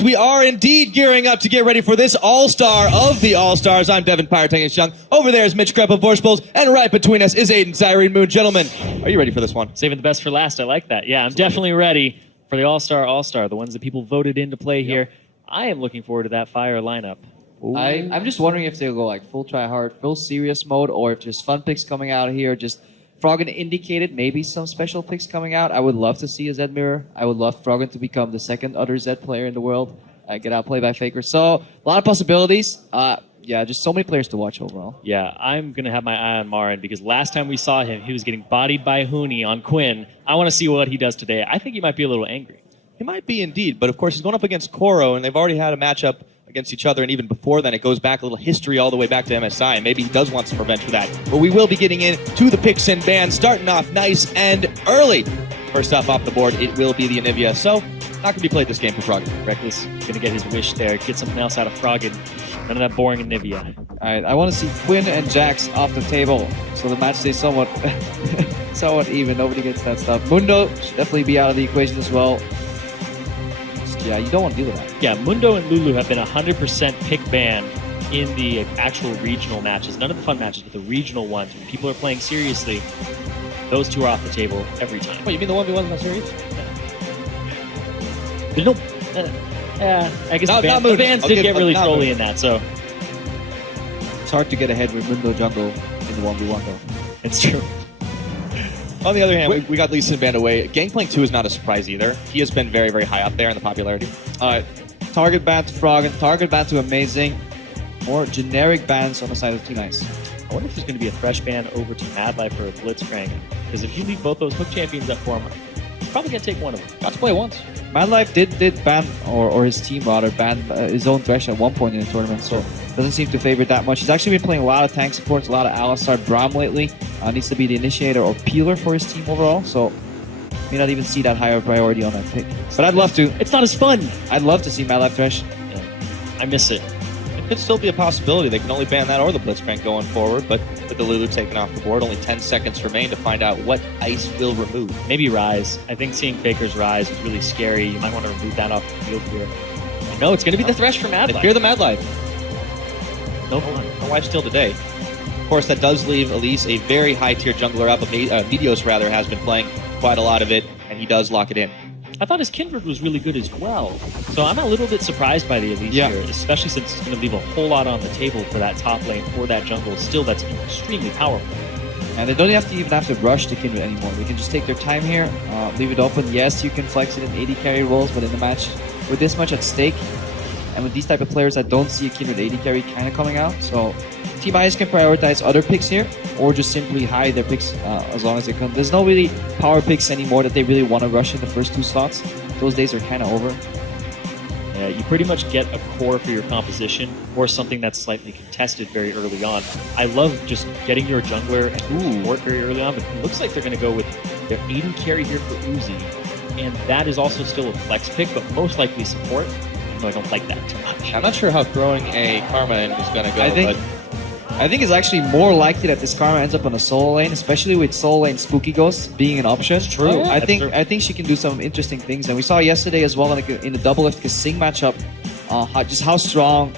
We are indeed gearing up to get ready for this All-Star of the All-Stars. I'm Devin Piratangus Young. Over there is Mitch Krepp of Vorspuls, and right between us is Aiden Zyrene Moon. Gentlemen, are you ready for this one? Saving the best for last. I like that. Yeah, I'm definitely ready for the All-Star, the ones that people voted in to play here. I am looking forward to that fire lineup. I'm just wondering if they'll go like full try hard, full serious mode, or if there's fun picks coming out here. Just Froggen indicated maybe some special picks coming out. I would love to see a Zed mirror. I would love Froggen to become the second other Zed player in the world. Get outplayed by Faker. So a lot of possibilities. Yeah, just so many players to watch overall. Yeah, I'm going to have my eye on Marin because last time we saw him, he was getting bodied by Huni on Quinn. I want to see what he does today. I think he might be a little angry. He might be indeed, but of course he's going up against Koro, and they've already had a matchup against each other, and even before then it goes back a little history all the way back to MSI, and maybe he does want some revenge for that. But we will be getting into the picks and bans, starting off nice and early. First off the board, it will be the Anivia, so not going to be played this game for Froggen. Rekkles going to get his wish there, get something else out of Froggen. None of that boring Anivia. Alright, I want to see Quinn and Jax off the table, so the match stays somewhat even. Nobody gets that stuff. Mundo should definitely be out of the equation as well. Yeah, you don't want to deal with that. Yeah, Mundo and Lulu have been 100% pick ban in the actual regional matches. None of the fun matches, but the regional ones. When people are playing seriously, those two are off the table every time. What, you mean the 1v1's not serious? There's no... I guess the bans did get really trolly in that, so... It's hard to get ahead with Mundo jungle in the 1v1 though. It's true. On the other hand, we got Lee Sin banned away. Gangplank 2 is not a surprise either. He has been very, very high up there in the popularity. Target ban to Froggen, target ban to Amazing. More generic bans on the side of Team Ice. I wonder if there's going to be a fresh ban over to MadLife or a Blitzcrank. Because if you leave both those hook champions up for him, he's probably going to take one of them. Got to play once. MadLife did ban, or his team rather, ban his own Thresh at one point in the tournament, so doesn't seem to favor it that much. He's actually been playing a lot of tank supports, a lot of Alistar Braum lately. Needs to be the initiator or peeler for his team overall, so may not even see that higher priority on that pick. But I'd love to. It's not as fun. I'd love to see MadLife Thresh. Yeah. I miss it. It could still be a possibility. They can only ban that or the Blitzcrank going forward, but with the Lulu taken off the board, only 10 seconds remain to find out what Ice will remove. Maybe Rise. I think seeing Faker's Rise is really scary. You might want to remove that off the field here. No, it's going to be the Thresh for MadLife. Fear the MadLife. No fun. My wife still today. Of course, that does leave Elise a very high-tier jungler up. Meteos, rather, has been playing quite a lot of it, and he does lock it in. I thought his Kindred was really good as well. So I'm a little bit surprised by the Elise here, especially since it's going to leave a whole lot on the table for that top lane, for that jungle. Still, that's extremely powerful. And they don't even have to rush the Kindred anymore. They can just take their time here, leave it open. Yes, you can flex it in 80 carry roles, but in the match with this much at stake, and with these type of players, I don't see a Kindred 80 carry kind of coming out. So Team Ice can prioritize other picks here, or just simply hide their picks as long as they can. There's no really power picks anymore that they really want to rush in the first two slots. Those days are kind of over. Yeah, you pretty much get a core for your composition, or something that's slightly contested very early on. I love just getting your jungler and support very early on, but it looks like they're going to go with their 80 carry here for Uzi, and that is also still a flex pick, but most likely support. I don't like that too much. I'm not sure how throwing a Karma in is going to go, I think it's actually more likely that this Karma ends up on a solo lane, especially with solo lane Spooky Ghost being an option. It's true. I think she can do some interesting things, and we saw yesterday as well in the Doublelift kaSing matchup just how strong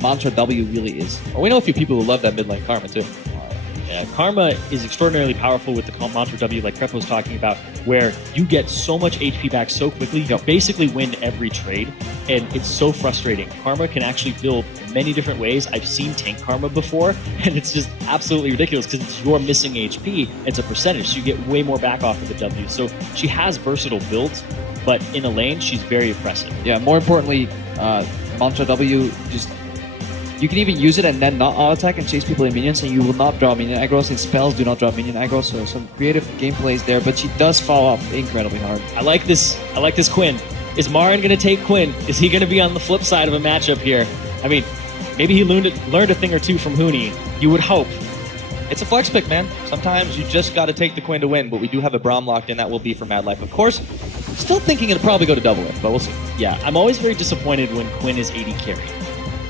Mantra W really is. Well, we know a few people who love that mid lane Karma too. Yeah, Karma is extraordinarily powerful with the Mantra W, like Krepp was talking about, where you get so much HP back so quickly, you basically win every trade, and it's so frustrating. Karma can actually build many different ways. I've seen tank Karma before, and it's just absolutely ridiculous because it's your missing HP. It's a percentage, so you get way more back off of the W. So she has versatile builds, but in a lane, she's very impressive. Yeah, more importantly, Mantra W just... You can even use it and then not auto-attack and chase people in minions, and you will not draw minion aggro, since spells do not draw minion aggro, so some creative gameplays there, but she does follow up incredibly hard. I like this Quinn. Is Marin going to take Quinn? Is he going to be on the flip side of a matchup here? I mean, maybe he learned a thing or two from Huni. You would hope. It's a flex pick, man. Sometimes you just got to take the Quinn to win, but we do have a Braum locked in. That will be for MadLife. Of course, still thinking it'll probably go to Doublelift, but we'll see. Yeah, I'm always very disappointed when Quinn is 80 carry.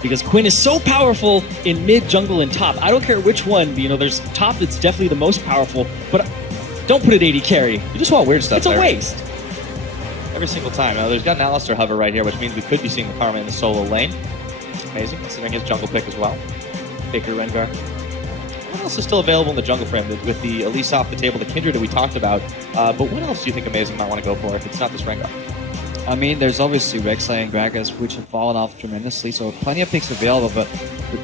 Because Quinn is so powerful in mid, jungle, and top. I don't care which one. You know, there's top that's definitely the most powerful, but don't put it 80 carry. You just want weird stuff. It's a waste. Every single time. Now, there's got an Alistar hover right here, which means we could be seeing the Karma in the solo lane. Amazing, considering his jungle pick as well. Baker Rengar. What else is still available in the jungle for him with the Elise off the table, the Kindred that we talked about? But what else do you think Amazing might want to go for if it's not this Rengar? I mean, there's obviously Rekkles and Gragas, which have fallen off tremendously, so plenty of picks available, but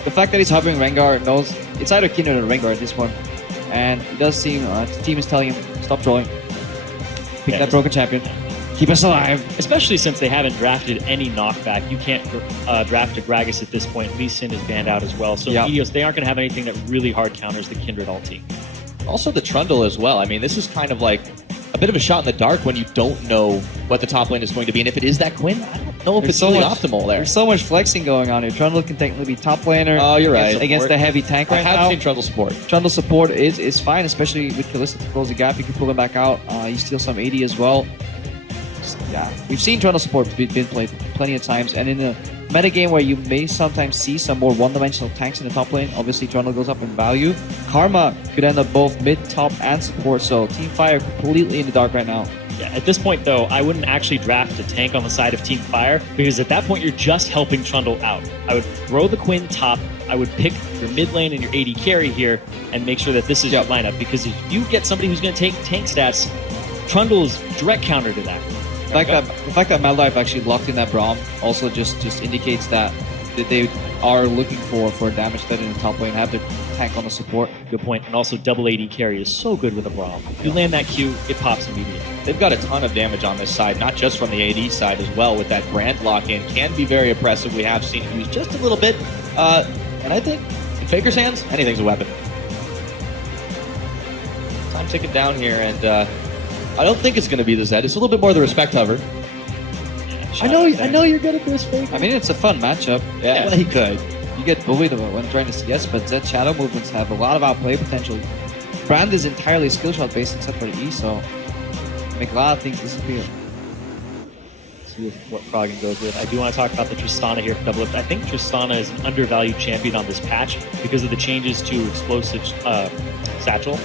the fact that he's hovering Rengar knows it's either Kindred or Rengar at this point. And it does seem the team is telling him, stop trolling. Pick that broken champion. Keep us alive. Especially since they haven't drafted any knockback. You can't draft a Gragas at this point. Lee Sin is banned out as well. So Meteos, they aren't going to have anything that really hard counters the Kindred ulti. Also the Trundle as well. I mean, this is kind of like a bit of a shot in the dark when you don't know what the top lane is going to be. And if it is that Quinn, I don't know if it's really optimal there. There's so much flexing going on here. Trundle can technically be top laner. Oh, you're right. Against the heavy tank right now. I have seen Trundle support. Trundle support is fine, especially with Kalista to close the gap. You can pull him back out. You steal some AD as well. Yeah, we've seen Trundle support been played plenty of times, and in a meta game where you may sometimes see some more one-dimensional tanks in the top lane, obviously Trundle goes up in value. Karma could end up both mid, top, and support, so Team Fire completely in the dark right now. Yeah, at this point, though, I wouldn't actually draft a tank on the side of Team Fire, because at that point, you're just helping Trundle out. I would throw the Quinn top, I would pick your mid lane and your AD carry here, and make sure that this is your lineup, because if you get somebody who's going to take tank stats, Trundle is direct counter to that. The fact that MadLife actually locked in that Braum also just indicates that they are looking for a damage threat in the top lane, have their tank on the support. Good point. And also double AD carry is so good with a Braum. If you land that Q, it pops immediately. They've got a ton of damage on this side, not just from the AD side as well, with that Brand lock-in. Can be very oppressive. We have seen it used just a little bit. And I think in Faker's hands, anything's a weapon. Time ticking down here, and I don't think it's going to be the Zed. It's a little bit more the respect hover. I know you're good at this, Faker. I mean, it's a fun matchup. Yeah, well, he could. You get bullied when trying to CS, but Zed shadow movements have a lot of outplay potential. Brand is entirely skill shot based except for the E, so make a lot of things disappear. See what Froggen goes with. I do want to talk about the Tristana here for Doublelift. I think Tristana is an undervalued champion on this patch because of the changes to explosive satchel.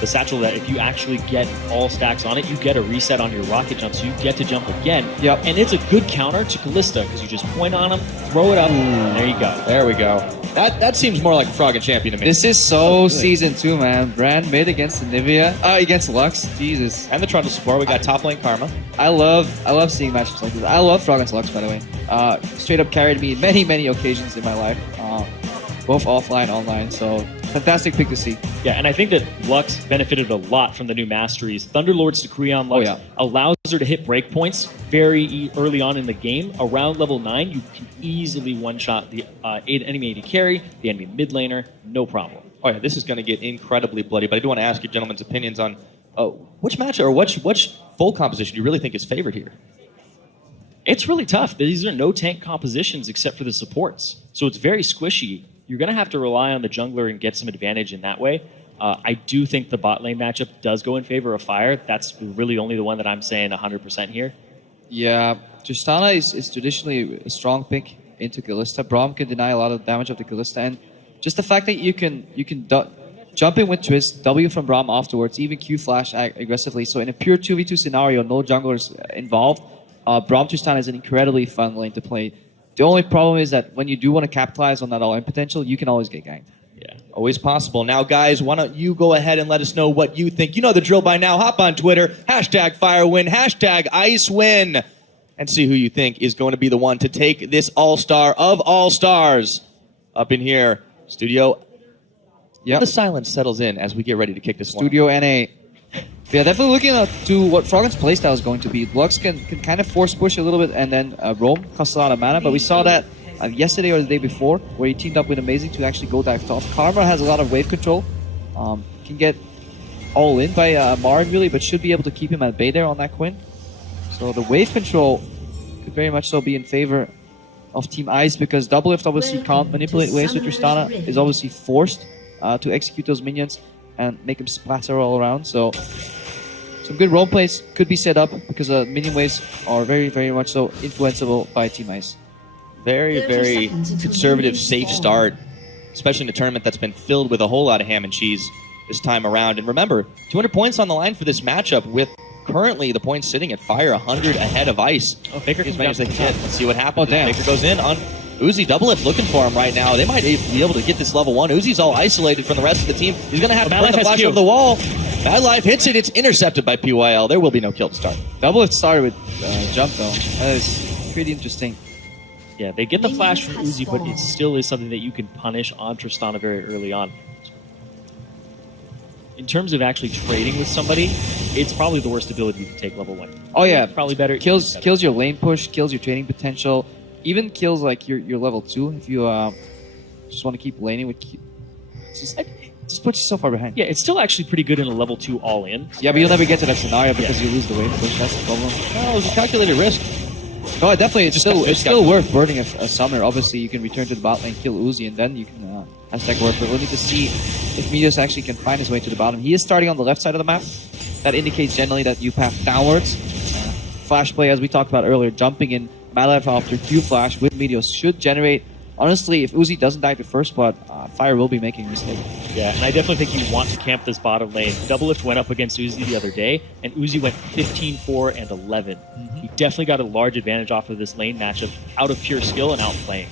The satchel that if you actually get all stacks on it, you get a reset on your rocket jump, so you get to jump again. Yep. And it's a good counter to Kalista because you just point on him, throw it up, and there you go. There we go. That seems more like a Froggen champion to me. This is so Season 2, man. Brand mid against Nivea, against Lux. Jesus. And the Trundle support. We got top lane Karma. I love seeing matchups like this. I love Froggen's Lux, by the way. Straight up carried me in many occasions in my life. Both offline, online, so fantastic pick to see. Yeah, and I think that Lux benefited a lot from the new masteries. Thunderlord's Decree on Lux allows her to hit breakpoints very early on in the game. Around level 9, you can easily one-shot the enemy AD carry, the enemy mid laner, no problem. Oh yeah, this is going to get incredibly bloody, but I do want to ask your gentlemen's opinions on which match or which full composition you really think is favored here? It's really tough. These are no tank compositions except for the supports, so it's very squishy. You're going to have to rely on the jungler and get some advantage in that way. I do think the bot lane matchup does go in favor of Fire. That's really only the one that I'm saying 100% here. Yeah, Tristana is traditionally a strong pick into Kalista. Braum can deny a lot of damage of the Kalista, and just the fact that you can jump in with Twist, W from Braum afterwards, even Q flash aggressively. So in a pure 2v2 scenario, no junglers involved, Braum Tristana is an incredibly fun lane to play. The only problem is that when you do want to capitalize on that all-in potential, you can always get ganked. Yeah, always possible. Now, guys, why don't you go ahead and let us know what you think. You know the drill by now. Hop on Twitter, #FireWin, #IceWin, and see who you think is going to be the one to take this All-Star of All-Stars up in here. Studio. Yep. The silence settles in as we get ready to kick this one. Studio NA. Yeah, definitely looking to what Froggen's playstyle is going to be. Lux can kind of force push a little bit and then roam, costs a lot of mana, but we saw that yesterday or the day before where he teamed up with Amazing to actually go dive top. Karma has a lot of wave control, can get all in by Marin really, but should be able to keep him at bay there on that Quinn. So the wave control could very much so be in favor of Team Ice because Doublelift obviously can't manipulate waves with Tristana, is obviously forced to execute those minions and make them splatter all around. So some good role plays could be set up because minion waves are very much so influenceable by Team Ice. Very conservative, safe start, especially in a tournament that's been filled with a whole lot of ham and cheese this time around. And remember, 200 points on the line for this matchup with currently the point's sitting at Fire 100 ahead of Ice. Oh, Faker As comes many down as they to can the hit. top. Let's see what happens. Oh, damn. Faker goes in on Uzi. Doublelift looking for him right now. They might be able to get this level 1. Uzi's all isolated from the rest of the team. He's going to have to Oh, burn the MadLife has flash Q. over the wall. MadLife hits it. It's intercepted by PYL. There will be no kill to start. Doublelift started with jump though. That is pretty interesting. Yeah, they get the flash from Uzi, but it still is something that you can punish on Tristana very early on. In terms of actually trading with somebody, it's probably the worst ability to take level 1. Oh yeah, Probably better. kills your lane push, kills your trading potential, even kills like your level 2 if you just want to keep laning with. Just puts you so far behind. Yeah, it's still actually pretty good in a level 2 all-in. Yeah, but you'll never get to that scenario because you lose the wave push. That's the problem. Well, it was a calculated risk. No, definitely, it's Just still worth burning a summer. Obviously, you can return to the bot lane, kill Uzi, and then you can hashtag work. But we'll need to see if Meteos actually can find his way to the bottom. He is starting on the left side of the map. That indicates generally that you path downwards. Flash play, as we talked about earlier, jumping in MadLife after Q flash with Meteos should generate. Honestly, if Uzi doesn't die to first spot, Fire will be making a mistake. Yeah, and I definitely think you want to camp this bottom lane. Doublelift went up against Uzi the other day, and Uzi went 15, 4, and 11. He definitely got a large advantage off of this lane matchup out of pure skill and outplaying.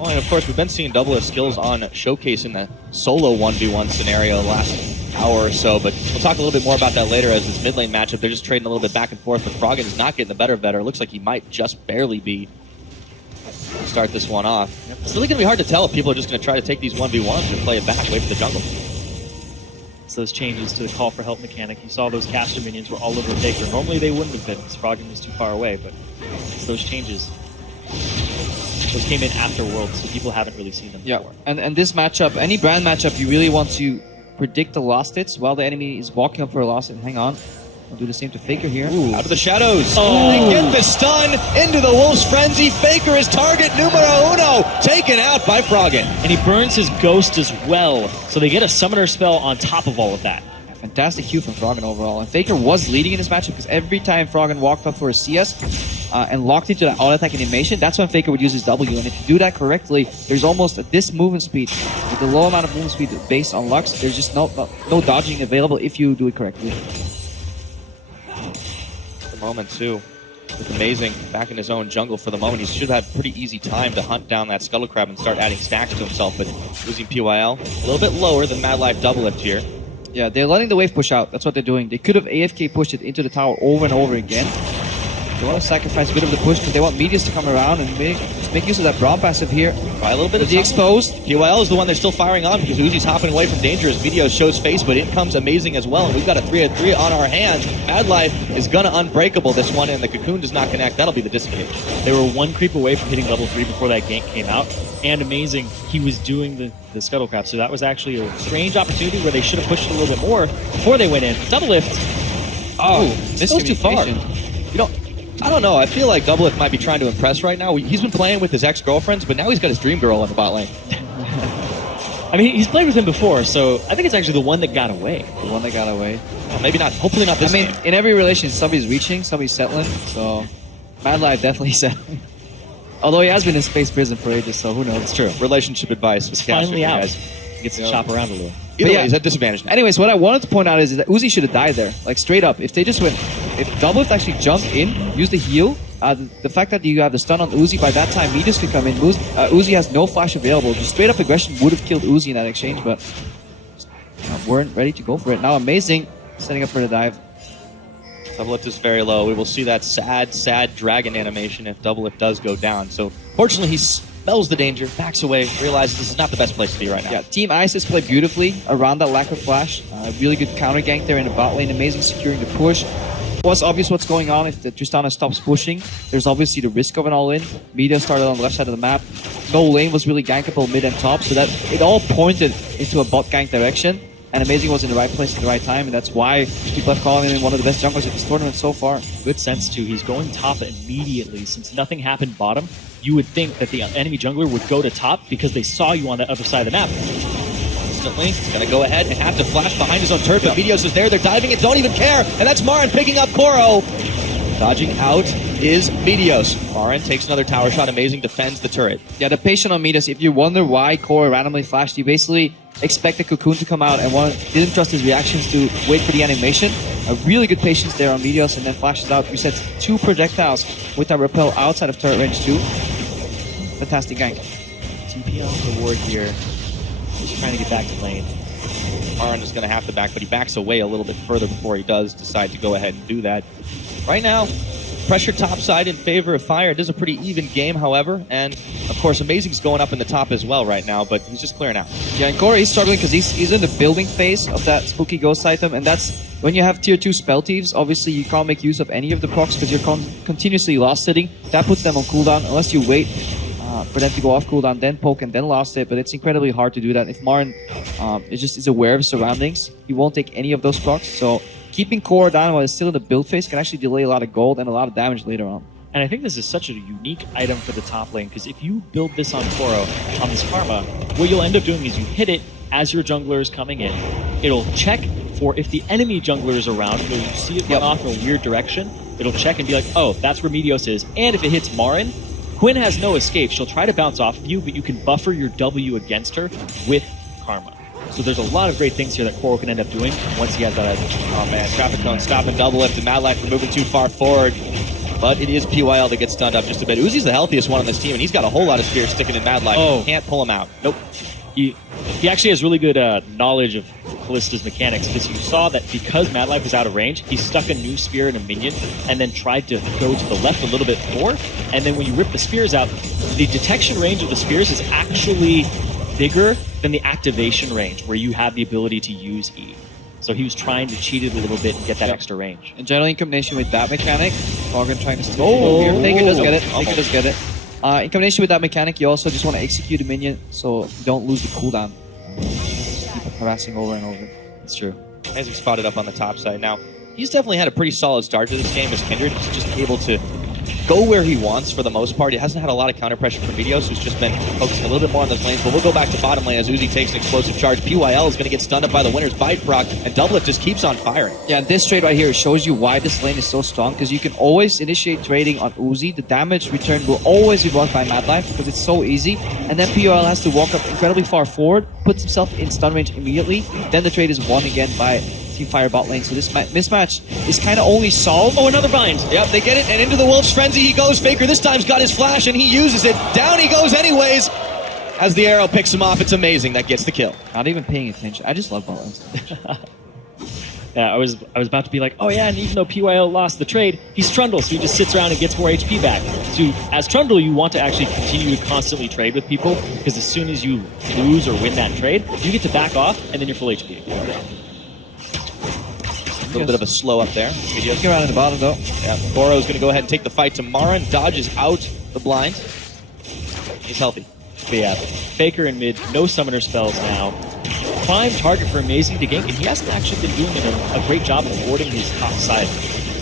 Oh, and of course, we've been seeing Doublelift skills on Showcase in the solo 1v1 scenario the last hour or so, but we'll talk a little bit more about that later as this mid lane matchup. They're just trading a little bit back and forth, but Froggen is not getting the better of Vetter. It looks like he might just barely be to start this one off. It's really going to be hard to tell if people are just going to try to take these 1v1s and play it back, wait for the jungle. It's those changes to the call for help mechanic. You saw those caster minions were all over Faker. Normally they wouldn't have been because Froggen was too far away, but it's those changes. Those came in after Worlds, so people haven't really seen them before. And this matchup, any brand matchup, you really want to predict the last hits while the enemy is walking up for a last hit. Hang on. I'll do the same to Faker here. Out of the shadows. Oh. They get the stun into the Wolf's Frenzy. Faker is target numero uno. Taken out by Froggen. And he burns his ghost as well, so they get a summoner spell on top of all of that. Fantastic Q from Froggen overall. And Faker was leading in this matchup because every time Froggen walked up for a CS and locked into that auto attack animation, that's when Faker would use his W. And if you do that correctly, there's almost this movement speed. With the low amount of movement speed based on Lux, there's just no dodging available if you do it correctly. The moment, too. Look amazing. Back in his own jungle for the moment. He should have had pretty easy time to hunt down that Scuttle Crab and start adding stacks to himself, but losing PYL. A little bit lower than MadLife Doublelift here. Yeah, they're letting the wave push out. That's what they're doing. They could have AFK pushed it into the tower over and over again. They want to sacrifice a bit of the push because they want Meteos to come around and make use of that broad passive here. Try a little bit of the exposed. PYL is the one they're still firing on because Uzi's hopping away from danger as Meteos shows face, but in comes amazing as well. And we've got a 3-3 on our hands. MadLife is gonna unbreakable this one, and the cocoon does not connect. That'll be the disengage. They were one creep away from hitting level 3 before that gank came out. And amazing, he was doing the Scuttle Crab. So that was actually a strange opportunity where they should have pushed it a little bit more before they went in. Doublelift. Oh, this goes too far. miscommunication. You know, I don't know. I feel like Doublelift might be trying to impress right now. He's been playing with his ex-girlfriends, but now he's got his dream girl on the bot lane. I mean, he's played with him before, so I think it's actually the one that got away. The one that got away. Well, maybe not. Hopefully not this I mean, game. in every relation, somebody's reaching, somebody's settling. So, MadLife definitely settling. Although he has been in space prison for ages, so who knows? It's true. Relationship advice. It's with casters, finally out. guys. He gets to shop around a little. Either yeah. way, he's at disadvantage now. Anyways, what I wanted to point out is that Uzi should have died there. Like, straight up. If they just went... If Doublelift actually jumped in, used the heal, the fact that you have the stun on Uzi, by that time, Meteos could come in. Uzi has no flash available. Just straight up aggression would have killed Uzi in that exchange, but weren't ready to go for it. Now, amazing. Setting up for the dive. Doublelift is very low. We will see that sad, sad dragon animation if Doublelift does go down. So, fortunately, he smells the danger, backs away, realizes this is not the best place to be right now. Yeah, Team Isis played beautifully around that lack of flash. Really good counter gank there in the bot lane. Amazing securing the push. It was obvious what's going on if the Tristana stops pushing. There's obviously the risk of an all-in. Meteos started on the left side of the map. No lane was really gankable mid and top, so that it all pointed into a bot gank direction. And Amazing was in the right place at the right time, and that's why people have called him one of the best junglers at this tournament so far. Good sense, too. He's going top immediately. Since nothing happened bottom, you would think that the enemy jungler would go to top because they saw you on the other side of the map. Instantly, he's going to go ahead and have to flash behind his own turret, but Meteos is there. They're diving it, don't even care. And that's Marin picking up Koro. Dodging out is Meteos. Marin takes another tower shot. Amazing defends the turret. Yeah, the patient on Meteos, if you wonder why Koro randomly flashed, you basically expect the cocoon to come out and didn't trust his reactions to wait for the animation. A really good patience there on Meteos, and then flashes out, resets 2 projectiles with that repel outside of turret range too. Fantastic gank. TP on the ward here. He's trying to get back to lane. Marin is going to have to back, but he backs away a little bit further before he does decide to go ahead and do that. Right now, pressure topside in favor of Fire. It is a pretty even game, however, and of course, Amazing's going up in the top as well right now, but he's just clearing out. Yeah, and Korra, he's struggling because he's in the building phase of that Spooky Ghost item, and that's when you have tier 2 spell thieves. Obviously, you can't make use of any of the procs because you're continuously last hitting. That puts them on cooldown unless you wait for them to go off cooldown, then poke and then last hit, but it's incredibly hard to do that. If Marin is aware of his surroundings, he won't take any of those procs, so keeping Korra down while it's still in the build phase can actually delay a lot of gold and a lot of damage later on. And I think this is such a unique item for the top lane, because if you build this on Korra, on this Karma, what you'll end up doing is you hit it as your jungler is coming in. It'll check for if the enemy jungler is around, so you see it run off in a weird direction, it'll check and be like, oh, that's where Meteos is. And if it hits Marin, Quinn has no escape. She'll try to bounce off of you, but you can buffer your W against her with Karma. So there's a lot of great things here that Korra can end up doing once he has that item. Oh man, Traffic Cone stopping Doublelift, and MadLife are moving too far forward. But it is PYL that gets stunned up just a bit. Uzi's the healthiest one on this team, and he's got a whole lot of spears sticking in MadLife. Oh. Can't pull him out. Nope. He actually has really good knowledge of Kallista's mechanics, because you saw that because MadLife is out of range, he stuck a new spear in a minion and then tried to go to the left a little bit more. And then when you rip the spears out, the detection range of the spears is actually bigger than the activation range, where you have the ability to use E. So he was trying to cheat it a little bit and get that extra range. And generally in combination with that mechanic, Froggen trying to steal here. Faker does get it. Faker does get it. In combination with that mechanic, you also just want to execute a minion so you don't lose the cooldown. Keep harassing over and over. That's true. As he spotted up on the top side. Now, he's definitely had a pretty solid start to this game as Kindred. He's just able to go where he wants for the most part. He hasn't had a lot of counter pressure from Meteos, who's just been focusing a little bit more on those lanes. But we'll go back to bottom lane as Uzi takes an explosive charge. PYL is going to get stunned up by the winner's bite proc, and Doublelift just keeps on firing. Yeah, and this trade right here shows you why this lane is so strong, because you can always initiate trading on Uzi. The damage return will always be blocked by MadLife because it's so easy. And then PYL has to walk up incredibly far forward, puts himself in stun range immediately. Then the trade is won again by Team Fire bot lane. So this mismatch is kind of only solved. Oh, another bind. Yep, they get it, and into the Wolf's Frenzy he goes. Faker this time's got his flash, and he uses it. Down he goes anyways. As the arrow picks him off, it's amazing. That gets the kill. Not even paying attention. I just love bot lane. Yeah, I was about to be like, oh yeah, and even though PYL lost the trade, he's Trundle, so he just sits around and gets more HP back. So as Trundle, you want to actually continue to constantly trade with people, because as soon as you lose or win that trade, you get to back off, and then you're full HP. A little bit of a slow up there. Get around in the bottom though. Yeah, Goro's going to go ahead and take the fight to Marin. Dodges out the blind. He's healthy. But yeah, Faker in mid, no summoner spells now. Prime target for Amazing to gank, and he hasn't actually been doing a great job of warding his top side.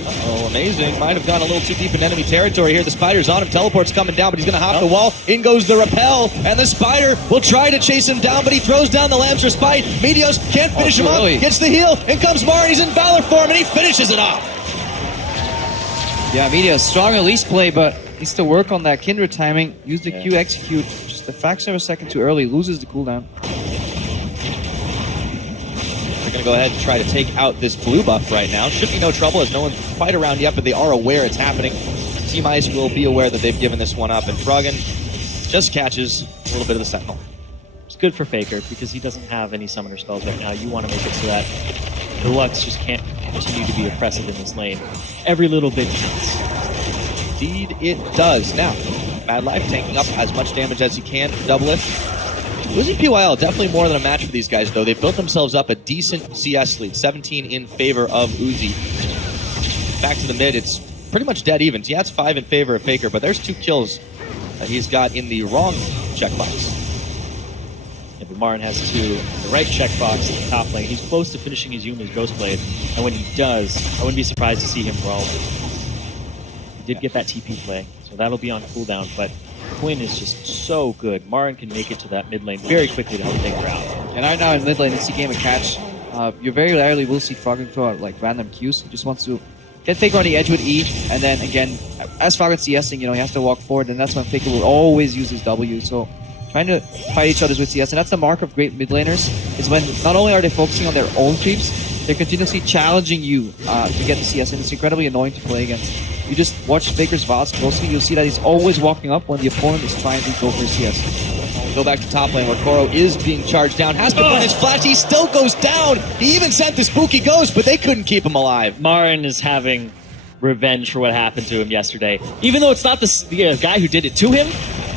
Uh-oh, Amazing might have gone a little too deep in enemy territory here. The Spider's on him. Teleport's coming down, but he's going to hop the wall. In goes the repel, and the Spider will try to chase him down, but he throws down the Lamb's Respite. Meteos can't finish him off. Gets the heal. In comes Marin. He's in Valor form, and he finishes it off. Yeah, Meteos, strong release play, but needs to work on that Kindred timing. Use the Q execute just a fraction of a second too early. Loses the cooldown. They're going to go ahead and try to take out this blue buff right now. Should be no trouble as no one's quite around yet, but they are aware it's happening. Team Ice will be aware that they've given this one up, and Froggen just catches a little bit of the Sentinel. It's good for Faker, because he doesn't have any summoner spells right now. You want to make it so that the Lux just can't continue to be oppressive in this lane. Every little bit counts. Indeed it does. Now, MadLife tanking up as much damage as he can. Doublelift. Losing PYL, definitely more than a match for these guys, though. They've built themselves up a decent CS lead, 17 in favor of Uzi. Back to the mid, it's pretty much dead even. Yeah, it's 5 in favor of Faker, but there's 2 kills that he's got in the wrong checkbox. Yeah, but Marin has 2 in the right checkbox in the top lane. He's close to finishing his Yuma's Ghostblade, and when he does, I wouldn't be surprised to see him roam. He did get that TP play, so that'll be on cooldown, but Quinn is just so good. Marin can make it to that mid lane very quickly to help Faker out. And right now in mid lane, it's the game of catch. You very rarely will see Froggen throw out like random Qs. He just wants to get Faker on the edge with E, and then again, as Froggen's CSing, he has to walk forward, and that's when Faker will always use his W. So trying to fight each other with CS, and that's the mark of great mid laners, is when not only are they focusing on their own creeps, They're continuously challenging you to get the CS, and it's incredibly annoying to play against. You just watch Faker's VODs closely, you'll see that he's always walking up when the opponent is trying to go for a CS. Go back to top lane where Koro is being charged down. Has to burn his flash. He still goes down. He even sent the spooky ghost, but they couldn't keep him alive. Marin is having revenge for what happened to him yesterday. Even though it's not the guy who did it to him,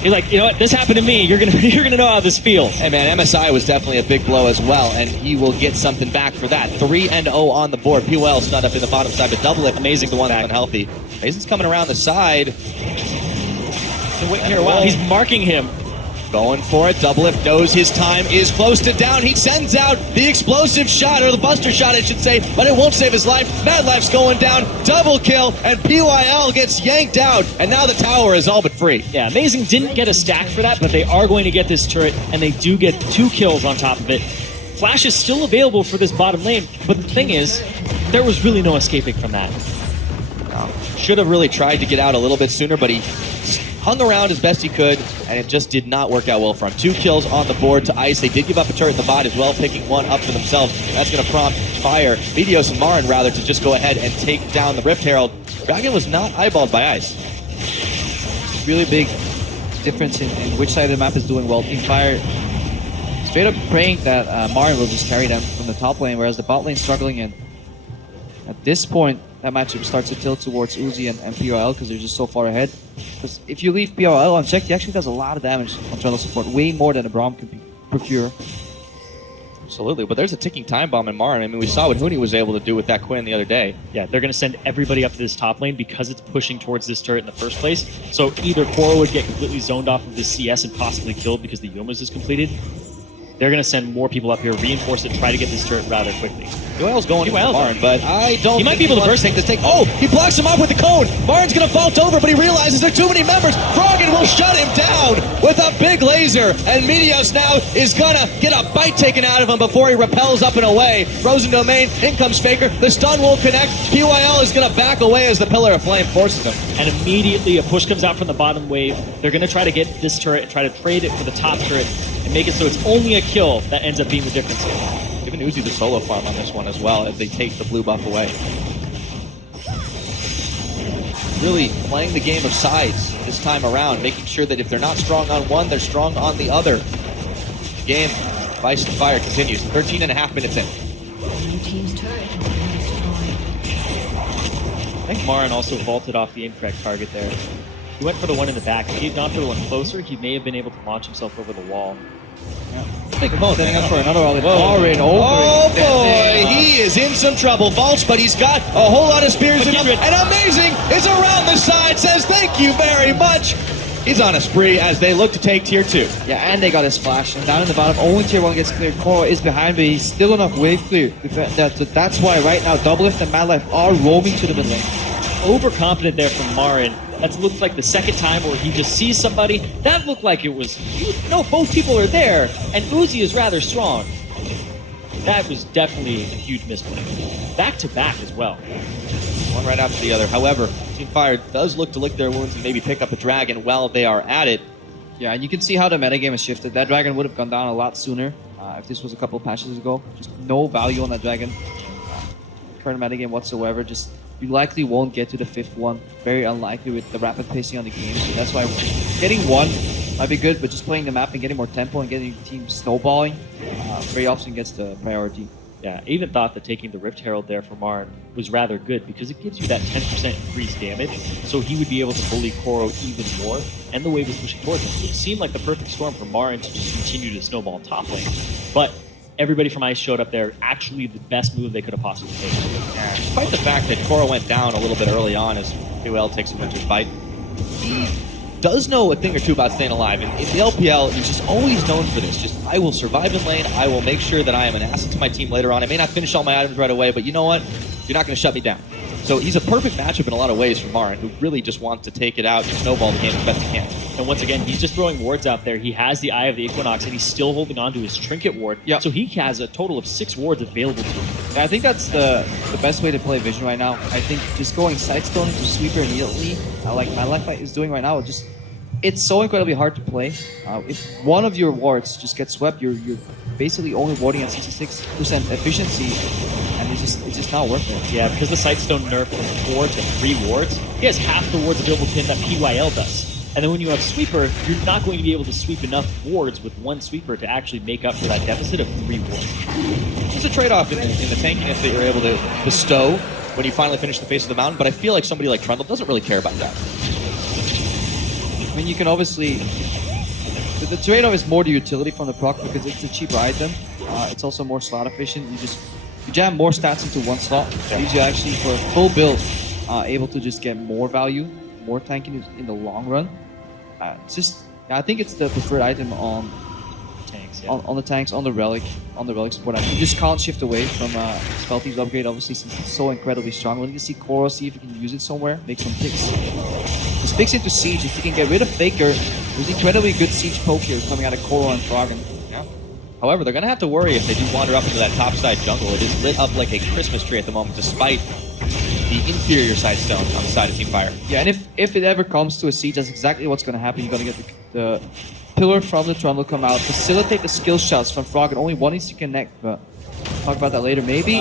he's like, you know what, this happened to me. You're gonna know how this feels. Hey man, MSI was definitely a big blow as well, and he will get something back for that. 3-0 on the board. POL stunned up in the bottom side, but Doublelift, amazing the one that's unhealthy. Mason's coming around the side. Been waiting here a while. He's marking him. Going for it. Doublelift knows his time is close to down. He sends out the explosive shot, or the buster shot, I should say, but it won't save his life. MadLife's going down. Double kill, and PYL gets yanked out, and now the tower is all but free. Yeah, Amazing didn't get a stack for that, but they are going to get this turret, and they do get 2 kills on top of it. Flash is still available for this bottom lane, but the thing is, there was really no escaping from that. Should have really tried to get out a little bit sooner, but he hung around as best he could, and it just did not work out well for him. 2 kills on the board to Ice. They did give up a turret in the bot as well, picking one up for themselves. That's going to prompt Fire, Meteos and Marin, rather, to just go ahead and take down the Rift Herald. Froggen was not eyeballed by Ice. Really big difference in which side of the map is doing well. Team Fire straight up praying that Marin will just carry them from the top lane, whereas the bot lane struggling, and at this point, that matchup starts to tilt towards Uzi and POL because they're just so far ahead. Because if you leave POL unchecked, he actually does a lot of damage on jungle support, way more than a Braum can procure. Absolutely, but there's a ticking time bomb in Marin. I mean, we saw what Huni was able to do with that Quinn the other day. Yeah, they're going to send everybody up to this top lane because it's pushing towards this turret in the first place. So either Koro would get completely zoned off of this CS and possibly killed because the Yomas is completed. They're going to send more people up here, reinforce it, try to get this turret rather quickly. Joel's going for Marin, but I don't He might be able to burst take this take. Oh, he blocks him up with the cone. Marin's going to vault over, but he realizes there are too many members. Froggen will shut him down with a big laser, and Meteos now is going to get a bite taken out of him before he repels up and away. Frozen Domain, in comes Faker. The stun won't connect. PYL is going to back away as the Pillar of Flame forces him. And immediately a push comes out from the bottom wave. They're going to try to get this turret and try to trade it for the top turret and make it so it's only a kill that ends up being the difference here. Giving Uzi the solo farm on this one as well as they take the blue buff away. Really playing the game of sides this time around, making sure that if they're not strong on one, they're strong on the other. The game, Vice and Fire continues. 13.5 minutes in. Blue team's turret has been destroyed. I think Marin also vaulted off the incorrect target there. He went for the one in the back. If he had gone for the one closer, he may have been able to launch himself over the wall. Setting up for another all Marin over. Oh boy, he is in some trouble. Vaults, but he's got a whole lot of spears in him. And Amazing is around the side, says thank you very much. He's on a spree as they look to take tier 2. Yeah, and they got his flash. And down in the bottom, only tier 1 gets cleared. Koro is behind, but he's still enough wave clear. That's why right now Doublelift and MadLife are roaming to the mid lane. Overconfident there from Marin. That looked like the second time where he just sees somebody. That looked like it was, no, both people are there, and Uzi is rather strong. That was definitely a huge misplay. Back to back as well. One right after the other. However, Team Fire does look to lick their wounds and maybe pick up a dragon while they are at it. Yeah, and you can see how the metagame has shifted. That dragon would have gone down a lot sooner if this was a couple of patches ago. Just no value on that dragon. Current metagame whatsoever. Just you likely won't get to the 5th one. Very unlikely with the rapid pacing on the game. So that's why getting one might be good, but just playing the map and getting more tempo and getting the team snowballing very often gets the priority. Yeah, I even thought that taking the Rift Herald there for Marin was rather good because it gives you that 10% increased damage, so he would be able to bully Koro even more, and the wave was pushing towards him. So it seemed like the perfect storm for Marin to just continue to snowball top lane. But everybody from Ice showed up there, actually the best move they could have possibly taken. Yeah, despite the fact that Koro went down a little bit early on as POL takes a winter's bite, he does know a thing or two about staying alive. And in the LPL, he's just always known for this. Just, I will survive in lane. I will make sure that I am an asset to my team later on. I may not finish all my items right away, but you know what? You're not going to shut me down. So he's a perfect matchup in a lot of ways for Marin, who really just wants to take it out and snowball the game as best he can. And once again, he's just throwing wards out there. He has the Eye of the Equinox, and he's still holding on to his Trinket ward. Yep. So he has a total of 6 wards available to him. I think that's the best way to play Vision right now. I think just going Sidestone to Sweeper immediately, like MadLife is doing right now, it's so incredibly hard to play. If one of your wards just gets swept, you're basically only warding at 66% efficiency, and there's it's just not worth it. Yeah, because the Sightstone nerfed from 4 to 3 wards, he has half the wards available to him that PYL does. And then when you have Sweeper, you're not going to be able to sweep enough wards with one Sweeper to actually make up for that deficit of 3 wards. It's a trade-off in the tankiness that you're able to bestow when you finally finish the face of the mountain, but I feel like somebody like Trundle doesn't really care about that. I mean, you can obviously... The trade-off is more the utility from the proc because it's a cheaper item. It's also more slot efficient. You jam more stats into one slot. It leaves you actually, for a full build, able to just get more value, more tanking in the long run. I think it's the preferred item on Tanks, yeah. on the tanks, on the relic support. You just can't shift away from Spell Thief's upgrade, obviously, since it's so incredibly strong. We'll need to see Koro, see if you can use it somewhere, make some picks. Just picks into Siege. If you can get rid of Faker, there's incredibly good Siege poke here coming out of Koro and Froggen. Yeah. However, they're going to have to worry if they do wander up into that top side jungle. It is lit up like a Christmas tree at the moment, despite the inferior side stone on the side of Team Fire. Yeah, and if it ever comes to a Siege, that's exactly what's going to happen. You're going to get the pillar from the Trundle come out, facilitate the skill shots from Froggen. Only one needs to connect, but talk about that later. Maybe.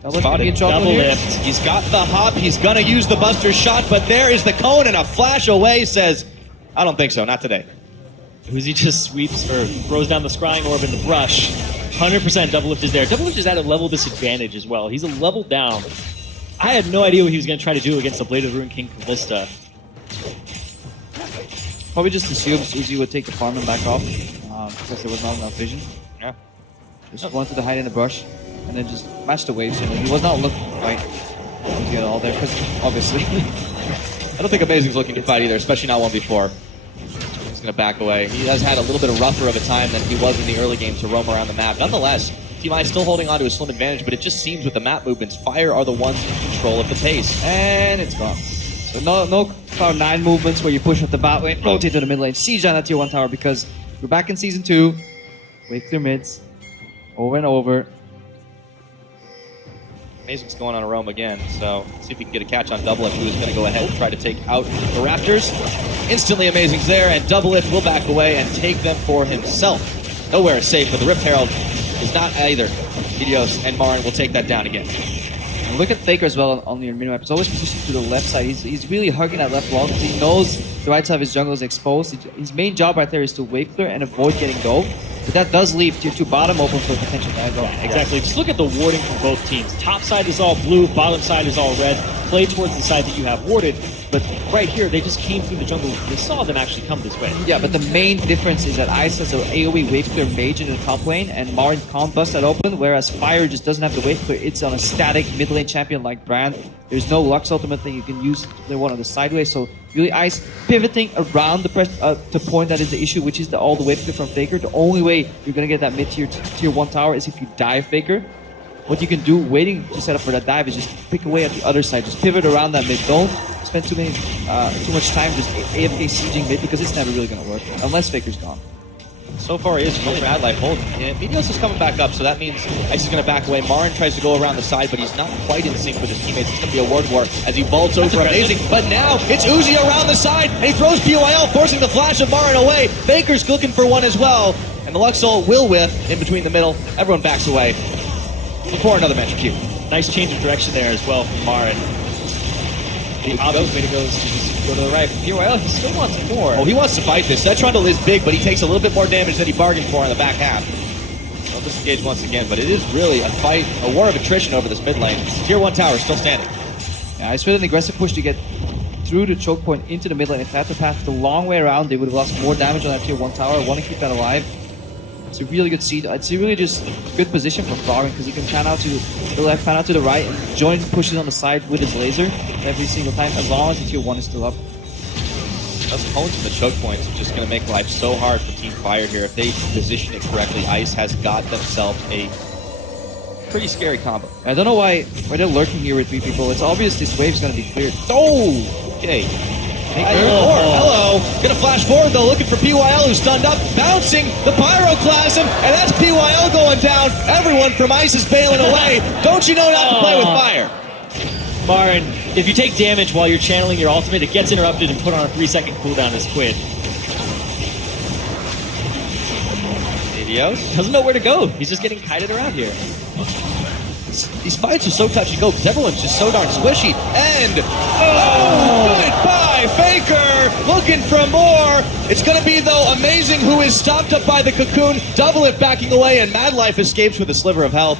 Spotted. Doublelift. He's got the hop. He's going to use the Buster shot, but there is the cone, and a flash away says, I don't think so, not today. Uzi just sweeps or throws down the scrying orb in the brush. 100% Doublelift is there. Doublelift is at a level disadvantage as well. He's a level down. I had no idea what he was going to try to do against the Blade of the Ruined King Callista. Probably just assumes Uzi would take the farm and back off because there was not enough vision. Yeah. Just wanted to hide in the brush and then just match the waves. He was not looking right to get all there because obviously. I don't think Amazing's looking to fight either, especially not 1v4. He's going to back away. He has had a little bit of rougher of a time than he was in the early game to roam around the map. Nonetheless, Team I still holding on to a slim advantage, but it just seems with the map movements, Fire are the ones in control of the pace. And it's gone. So no Cloud 9 movements where you push up the bot lane, rotate to the mid lane, siege on that tier 1 tower because we're back in Season 2. Wave clear mids. Over and over. Amazing's going on a roam again, so let's see if we can get a catch on Doublelift, who is going to go ahead and try to take out the Raptors. Instantly Amazing's there, and Doublelift will back away and take them for himself. Nowhere is safe, but the Rift Herald is not either. Meteos and Marin will take that down again. And look at Faker as well on your minimap. He's always positioned to the left side. He's really hugging that left wall because he knows the right side of his jungle is exposed. His main job right there is to wave clear and avoid getting go. But that does leave tier 2 bottom open for potential dive. Yeah, exactly. Just look at the warding from both teams. Top side is all blue, bottom side is all red. Play towards the side that you have warded. But right here, they just came through the jungle. They saw them actually come this way. Yeah, but the main difference is that Ice has an AoE wave clear mage in the top lane, and Marin can't bust that open, whereas Fire just doesn't have the wave clear. It's on a static mid lane champion like Brand. There's no Lux ultimate thing you can use to play one of the sideways, so really Ice pivoting around the point that is the issue, which is all the wave clear from Faker. The only way you're gonna get that mid-tier tier 1 tower is if you dive Faker. What you can do waiting to set up for that dive is just pick away at the other side. Just pivot around that mid. Don't spend too much time just AFK sieging mid because it's never really going to work unless Faker's gone. So far, it is really MadLife holding. And Meteos is coming back up, so that means Ice is going to back away. Marin tries to go around the side, but he's not quite in sync with his teammates. It's going to be a word war as he vaults over Amazing. But now it's Uzi around the side, and he throws PYL, forcing the flash of Marin away. Faker's looking for one as well, and the Luxol will whiff in between the middle. Everyone backs away before another match queue. Nice change of direction there as well from Marin. The obvious way to go is to just go to the right. PYL, he still wants more. Oh, he wants to fight this. That Trundle is big, but he takes a little bit more damage than he bargained for in the back half. I'll disengage once again, but it is really a fight, a war of attrition over this mid lane. Tier 1 tower still standing. Yeah, it's really an aggressive push to get through the choke point into the mid lane. If they had to path the long way around, they would have lost more damage on that tier 1 tower. I want to keep that alive. It's a really good seed. It's a really just good position for Froggen because he can pan out to the left, pan out to the right, and join pushes on the side with his laser every single time as long as the tier 1 is still up. Those cones from the choke points are just going to make life so hard for Team Fire here. If they position it correctly, Ice has got themselves a pretty scary combo. I don't know why they're lurking here with 3 people. It's obvious this wave's going to be cleared. Oh! Okay. Hello. Gonna flash forward though, looking for PYL who's stunned up, bouncing the Pyroclasm, and that's PYL going down. Everyone from Ice is bailing away. Don't you know not to play with fire? Marin, if you take damage while you're channeling your ultimate, it gets interrupted and put on a 3-second cooldown as quid. Meteos Doesn't know where to go. He's just getting kited around here. These fights are so touch and go because everyone's just so darn squishy. And goodbye, Faker, looking for more. It's going to be though amazing who is stopped up by the cocoon. Doublelift backing away, and MadLife escapes with a sliver of health.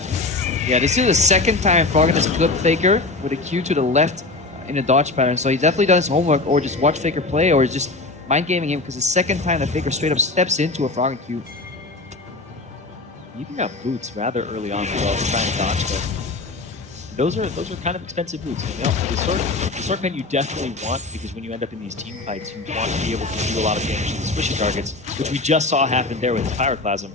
Yeah, this is the second time Froggen has clipped Faker with a Q to the left in a dodge pattern. So he definitely done his homework, or just watch Faker play, or just mind gaming him because the second time that Faker straight up steps into a Froggen Q. You even got boots rather early on as well to try and dodge there. Those are kind of expensive boots. You know? The sword pen you definitely want, because when you end up in these team fights, you want to be able to do a lot of damage to the squishy targets, which we just saw happen there with the Pyroclasm.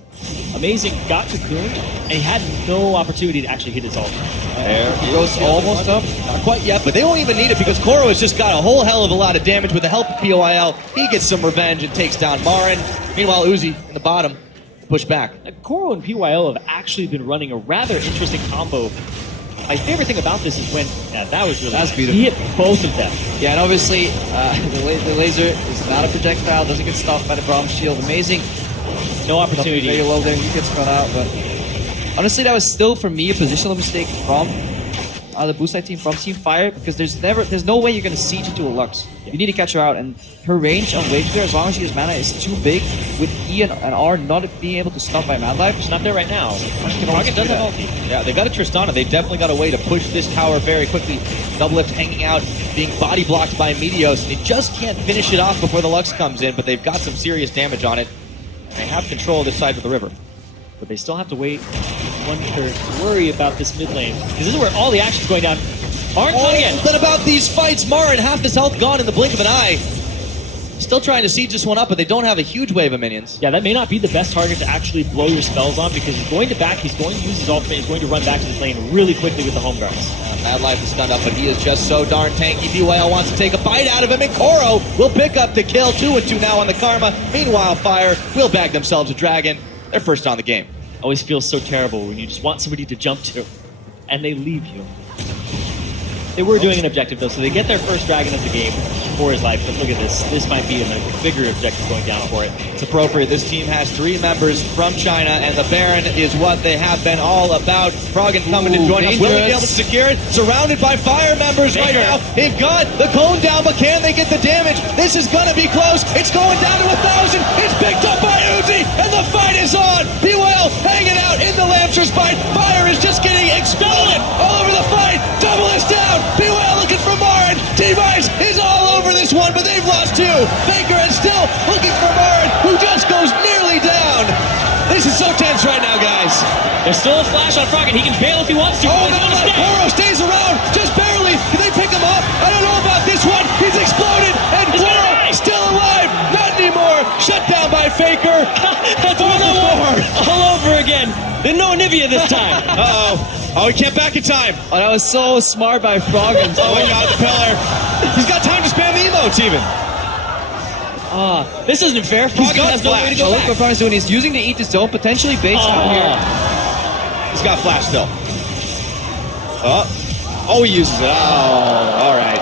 Amazing, got cocooned, and he had no opportunity to actually hit his ult. There He goes almost up. Not quite yet, but they won't even need it because Koro has just got a whole hell of a lot of damage with the help of POIL. He gets some revenge and takes down Marin. Meanwhile, Uzi in the bottom, push back. Koro and PYL have actually been running a rather interesting combo. My favorite thing about this is when, that was really That's nice. beautiful. He hit both of them. Yeah, and obviously the laser is not a projectile, doesn't get stopped by the bronze shield. Amazing. No opportunity. Very low there, you get spun out, but honestly that was still for me a positional mistake from the boost side team, from Team Fire, because there's no way you're gonna siege into a Lux. You need to catch her out, and her range on wave clear, as long as she has mana, is too big with E and R not being able to stop by MadLife. She's not there right now. Froggen does have ulti. Yeah, they got a Tristana. They've definitely got a way to push this tower very quickly. Doublelift hanging out, being body blocked by Meteos, and they just can't finish it off before the Lux comes in, but they've got some serious damage on it. And they have control of this side of the river. But they still have to wait, wonder, worry about this mid lane. Because this is where all the action's going down. Marin's on again. But about these fights, Marin, half his health gone in the blink of an eye. Still trying to siege this one up, but they don't have a huge wave of minions. Yeah, that may not be the best target to actually blow your spells on, because he's going to back, he's going to use his ultimate, he's going to run back to this lane really quickly with the home guards. MadLife is stunned up, but he is just so darn tanky. BYL wants to take a bite out of him, and Koro will pick up the kill. 2-2 now on the Karma. Meanwhile, Fire will bag themselves a dragon. They're first on the game. Always feels so terrible when you just want somebody to jump to, and they leave you. They were doing an objective though, so they get their first dragon of the game for his life, but look at this. This might be a bigger objective going down for it. It's appropriate. This team has 3 members from China, and the Baron is what they have been all about. Froggen coming to join us. Will they be able to secure it? Surrounded by Fire members right now. They've got the cone down, but can they get the damage? This is going to be close. It's going down to 1,000. It's picked up by Uzi, and the fight is on. BYL hanging out in the Lancer's fight. Fire is just getting exploded all over the fight. Double is down. BYL looking for Marin. T-Vice is all over this one, but they've lost 2. Faker is still looking for Marin, who just goes nearly down. This is so tense right now, guys. There's still a flash on Froggen. He can bail if he wants to. Oh, no, Koro stays around, just barely. Can they pick him up? I don't know about this one. He's exploded, and Koro still alive. Not anymore. Shut down by Faker. That's 1-4 all over again. There's no Nivea this time. Uh-oh. Oh, he can't back in time. Oh, that was so smart by Froggen. Oh my god, the pillar. He's got time to spam the emotes even. This isn't fair. Froggen got has no way to flash. go Look back. what Froggen's doing. He's using the eat to zone, potentially base out here. He's got flash still. Oh, he uses it. Oh, all right.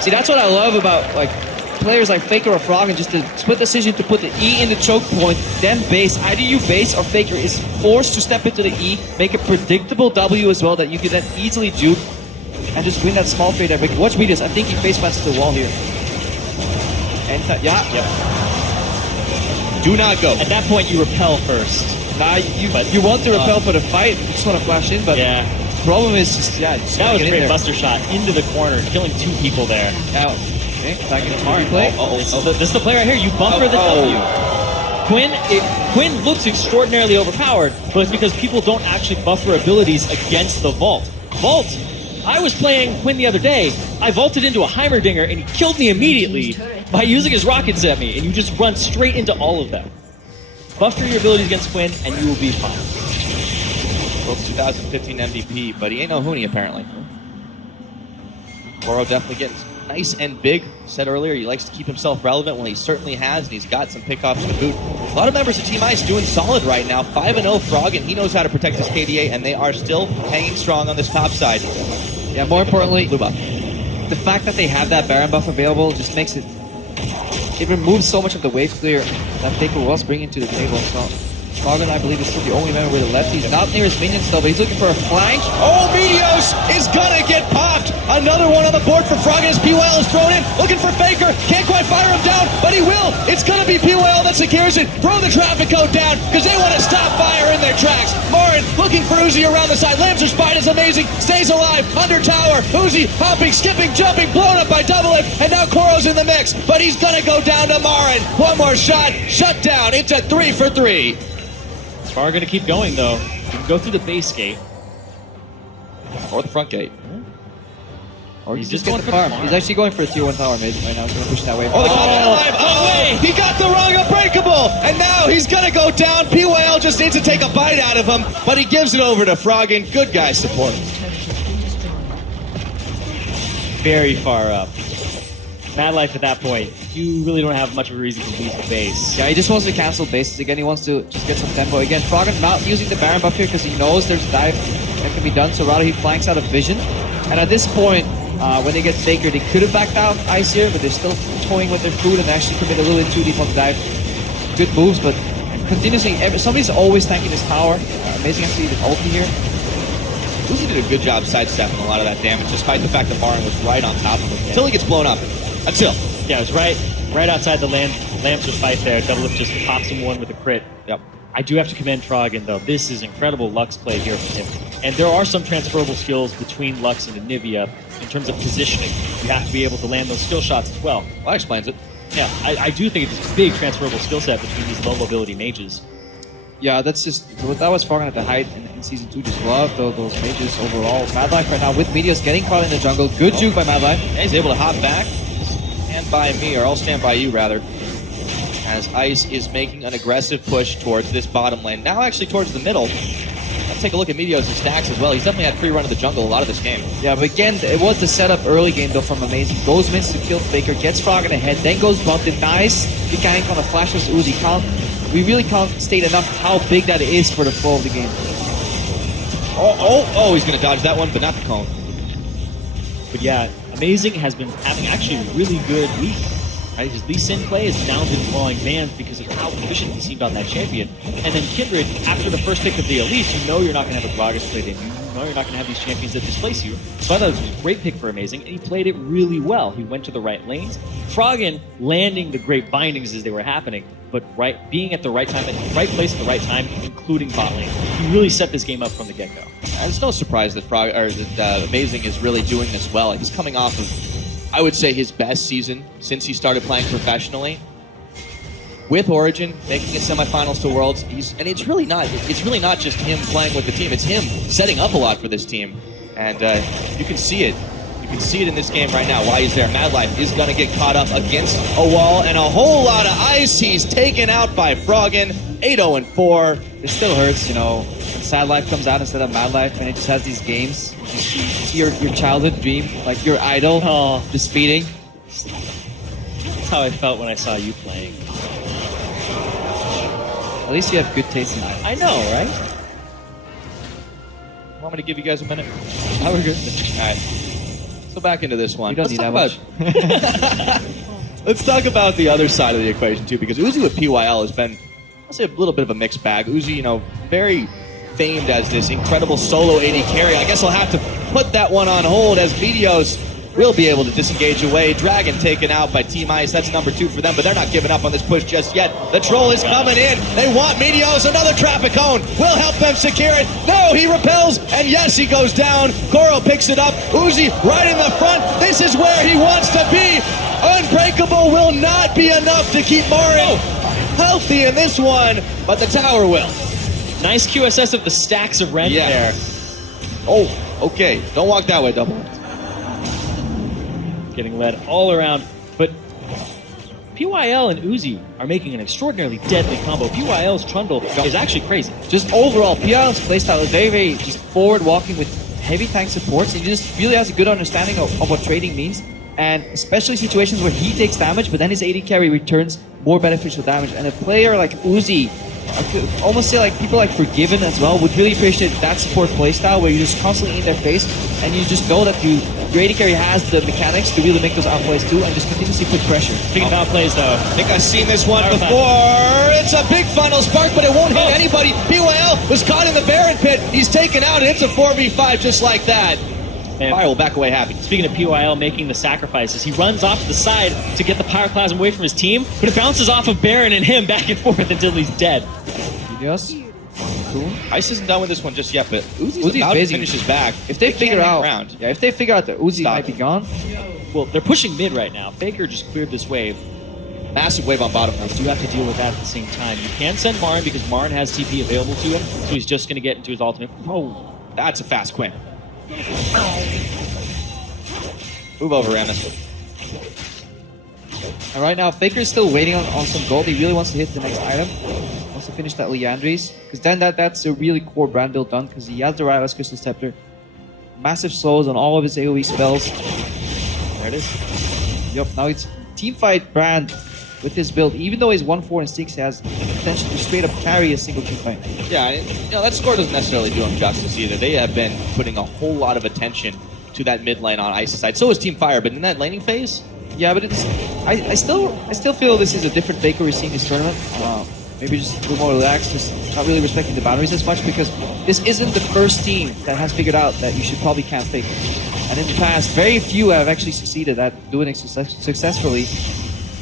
See, that's what I love about like players like Faker or Froggen, just the split decision to put the E in the choke point, then base. Either you base or Faker is forced to step into the E, make a predictable W as well that you can then easily juke and just win that small trade there. But watch Meteos. I think he face plants to the wall here. And yeah. Do not go. At that point, you repel first. Nah, you want to repel for the fight. You just want to flash in, but Yeah. the problem is just, yeah, just That was a get in great there. buster shot into the corner, killing 2 people there. Now, okay, attacking the Marin play. This is the play right here. You bumper the W. Quinn looks extraordinarily overpowered, but it's because people don't actually buffer abilities against the Vault. Vault! I was playing Quinn the other day. I vaulted into a Heimerdinger and he killed me immediately by using his rockets at me, and you just run straight into all of them. Buffer your abilities against Quinn and you will be fine. World's 2015 MVP, but he ain't no Huni apparently. Koro definitely getting nice and big. Said earlier he likes to keep himself relevant. Well, he certainly has, and he's got some pickoffs to boot. A lot of members of Team Ice doing solid right now. 5-0 Froggen. He knows how to protect his KDA, and they are still hanging strong on this top side. Yeah, more importantly, Blue buff. the fact that they have that Baron buff available just makes it... It removes so much of the wave clear that Faker was bringing to the table. So Froggen, I believe, is still the only member with a left. He's not near his minions though, but he's looking for a flank. Oh, Meteos is gonna get popped. Another one on the board for Froggen as PYL is thrown in. Looking for Faker. Can't quite fire him down, but he will. It's gonna be PYL that secures it. Throw the traffic code down because they want to stop fire in their tracks. Marin looking for Uzi around the side. Lancer Spine is amazing. Stays alive. Under tower. Uzi hopping, skipping, jumping, blown up by Doublelift, and now Koro's in the mix, but he's gonna go down to Marin. One more shot. Shut down. It's a 3 for 3. Are going to keep going though. You can go through the base gate. Or the front gate. Or he's just going for the farm. He's actually going for a tier 1 tower maybe right now. He's going to push that way. Oh, the combat alive! Oh, he got the wrong unbreakable! And now he's gonna go down. PYL just needs to take a bite out of him, but he gives it over to Froggen. Good guy support. Very far up. MadLife at that point, you really don't have much of a reason to lose the base. Yeah, he just wants to cancel bases again. He wants to just get some tempo. Again, Froggen not using the Baron buff here because he knows there's a dive that can be done, so rather he flanks out of vision. And at this point, when they get Faker, they could have backed out Ice here, but they're still toying with their food and actually commit a little bit too deep on the dive. Good moves, but continuously, somebody's always tanking this tower. Amazing actually the ulti here. Uzi did a good job sidestepping a lot of that damage, despite the fact that Marin was right on top of him. Until he gets blown up. Until. Yeah, it was right outside the Lancer fight there. Doublelift just pops him one with a crit. Yep. I do have to commend Froggen though. This is incredible Lux play here from him. And there are some transferable skills between Lux and Anivia in terms of positioning. You have to be able to land those skill shots as well. Well, that explains it. Yeah, I do think it's a big transferable skill set between these low mobility mages. Yeah, that's just that was Froggen at the height in Season 2. Just love those mages overall. MadLife right now with Meteos getting caught in the jungle. Good juke by MadLife. And he's able to hop back. Stand by me, or I'll stand by you rather. As Ice is making an aggressive push towards this bottom lane. Now actually towards the middle. Let's take a look at Meteos' stacks as well. He's definitely had free run of the jungle a lot of this game. Yeah, but again, it was the setup early game though from Amazing. Goes mins to kill Faker, gets Froggen ahead, then goes bumped in. Nice. The guy on the flashes Uzi. We really can't state enough how big that is for the flow of the game. Oh, he's going to dodge that one, but not the cone. But yeah, Amazing has been having actually a really good week. Right? His Lee Sin play has now been drawing bans because of how efficient he seemed on that champion. And then Kindred, after the first pick of the Elite, you know you're not going to have a Gragas played in. You know you're not going to have these champions that displace you. So I thought it was a great pick for Amazing, and he played it really well. He went to the right lanes. Froggen landing the great bindings as they were happening, but being at the right time, at the right place at the right time, including bot lane. He really set this game up from the get-go. And it's no surprise that Amazing is really doing this well. He's coming off of, I would say, his best season since he started playing professionally. With Origin, making it semifinals to Worlds, and it's really not just him playing with the team. It's him setting up a lot for this team, and you can see it. You can see it in this game right now. While he's there, MadLife is going to get caught up against a wall and a whole lot of ice. He's taken out by Froggen. 8-0-4. It still hurts, you know, when Sad Life comes out instead of MadLife, and it just has these games. You see your childhood dream, like your idol, just feeding. That's how I felt when I saw you playing. At least you have good taste in life. I know, right? Want me to give you guys a minute? Now we're good. All right. So back into this one. You don't need that much. Let's talk about the other side of the equation too, because Uzi with PYL has been, I'll say, a little bit of a mixed bag. Uzi, you know, very famed as this incredible solo AD carry. I guess I'll have to put that one on hold as Meteos will be able to disengage away. Dragon taken out by Team Ice. That's number 2 for them, but they're not giving up on this push just yet. The troll is coming in. They want Meteos. Another traffic cone will help them secure it. No, he repels, and yes, he goes down. Koro picks it up. Uzi right in the front. This is where he wants to be. Unbreakable will not be enough to keep Marin healthy in this one, but the tower will. Nice QSS of the stacks of rent there. Oh, okay. Don't walk that way, Double. Getting led all around, but PYL and Uzi are making an extraordinarily deadly combo. PYL's Trundle is actually crazy. Just overall, PL's playstyle is very, very just forward walking with heavy tank supports. He just really has a good understanding of what trading means, and especially situations where he takes damage, but then his AD carry returns more beneficial damage. And a player like Uzi, I could almost say like people like Forgiven as well, would really appreciate that support playstyle where you're just constantly in their face and you just know that you're your AD carry has the mechanics to really make those outplays too and just continuously put pressure. Speaking of outplays, though, I think I've seen this one Power before. It's a big funnel spark, but it won't hit anybody. BYL was caught in the Baron pit. He's taken out, and it's a 4v5 just like that. And Fire will back away happy. speaking of PYL making the sacrifices, he runs off to the side to get the Pyroclasm away from his team, but it bounces off of Baron and him back and forth until he's dead. Meteos. Cool. Ice isn't done with this one just yet, but Uzi's Uzi's about busy. to finish his back. If they figure can't hang out, around. yeah, if they figure out that Uzi Stop. might be gone, Well, they're pushing mid right now. Faker just cleared this wave. Massive wave on bottom. So you have to deal with that at the same time. You can send Marin because Marin has TP available to him, so he's just going to get into his ultimate. Oh, That's a fast quinn. Move over, Ramus. and right now Faker is still waiting on some gold. He really wants to hit the next item. Wants to finish that Leandries, because then that's a really core brand build done, because he has the Rivals Crystal Scepter. Massive slows on all of his AoE spells. there it is. Yup, now it's teamfight brand with this build. Even though he's 1-4 and 6, he has the potential to straight up carry a single teamfight. Yeah, that score doesn't necessarily do him justice either. They have been putting a whole lot of attention to that mid lane on Ice's side. So is Team Fire, but in that laning phase, Yeah, but it's I still feel this is a different Faker we're seeing this tournament. Maybe just a little more relaxed, just not really respecting the boundaries as much, because this isn't the first team that has figured out that you should probably camp Faker. And in the past, very few have actually succeeded at doing it successfully.